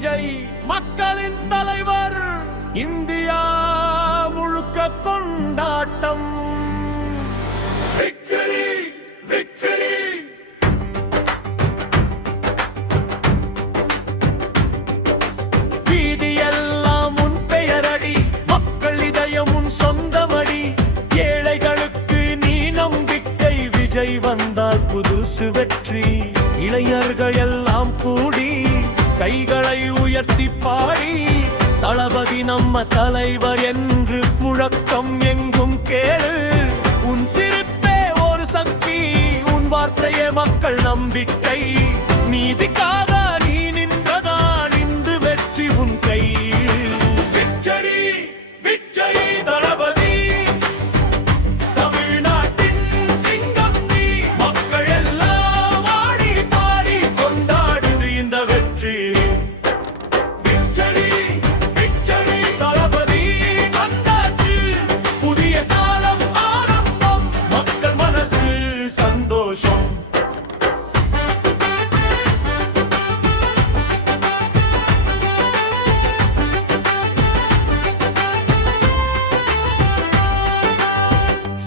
விஜய் மக்களின் தலைவர். இந்தியா முழுக்க கொண்டாட்டம். Victory victory. வீதியெல்லாம் உன் பெயரடி, மக்கள் இதயம் உன் சொந்தமடி. ஏழைகளுக்கு நீ நம்பிக்கை, விஜய் வந்தால் புதுசு வெற்றி. இளைஞர்கள் எல்லாம் கூடி கைகளை உயர்த்தி பாடி, தளபதி நம்ம தலைவர் என்று முழக்கம் எங்கும் கேளு. உன் சிரிப்பே ஒரு சக்தி, உன் வார்த்தையே மக்கள் நம்பிக்கை. நீதிக்காக நீ நின்றதால் இன்று வெற்றி உன் கையில். விக்டரி விஜய் தளபதி, தமிழ்நாட்டின் சிங்கம் நீ. மக்கள் எல்லாம் ஆடி பாடி கொண்டாடுது இந்த வெற்றி.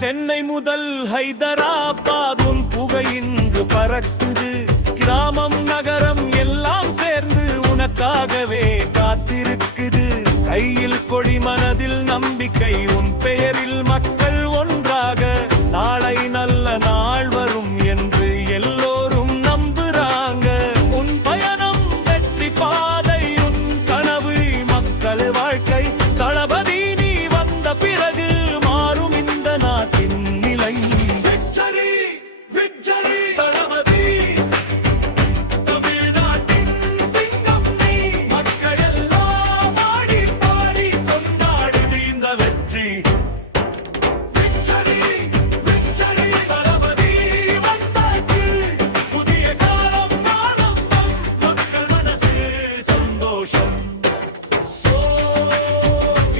சென்னை முதல் ஹைதராபாத் உன் புகை இன்று பறக்குது. கிராமம் நகரம் எல்லாம் சேர்ந்து உனக்காகவே காத்திருக்குது. கையில் கொடி மனதில் நம்பிக்கை, உன் பெயரில் மக்கள் ஒன்றாக. நாளை நல்ல நாள் வரும் என்று எல்லோரும் நம்புறாங்க. உன் பயணம் வெற்றி பாதை, உன் கனவு மக்கள் வாழ்க்கை. தளபதி நீ வந்த பிறகு மாறும் இந்த நாட்டின் நிலை. விக்டரி விக்டரி தளபதி, தமிழ்நாட்டின் சிங்கம் நீ. மக்கள் எல்லாம் ஆடி பாடி கொண்டாடுது இந்த வெற்றி. விக்டரி விக்டரி தளபதி வந்தாச்சு, புதிய காலம் ஆரம்பம். மக்கள் மனசு சந்தோஷம்.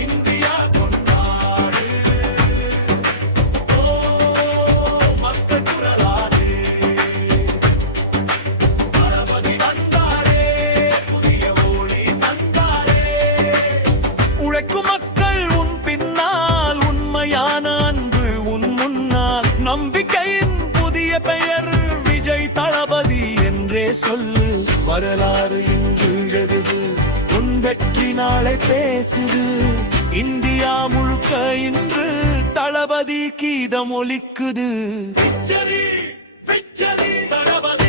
இந்தியா கொண்டாடு, மக்கள் குரலாடு. தளபதி வந்தாரே, புதிய ஒளி தந்தாரே. உழைக்கும் மக்கள் உன் பின்னால், உண்மையான அன்பு உன் முன்னால். நம்பிக்கையின் புதிய பெயர் விஜய் தளபதி என்றே சொல்லு. வரலாறு இன்று எழுதுது, உன் வெற்றி நாளை பேசுது. இந்தியா முழுக்க இன்று தளபதி கீதம் ஒலிக்குது. விக்டரி விக்டரி தளபதி.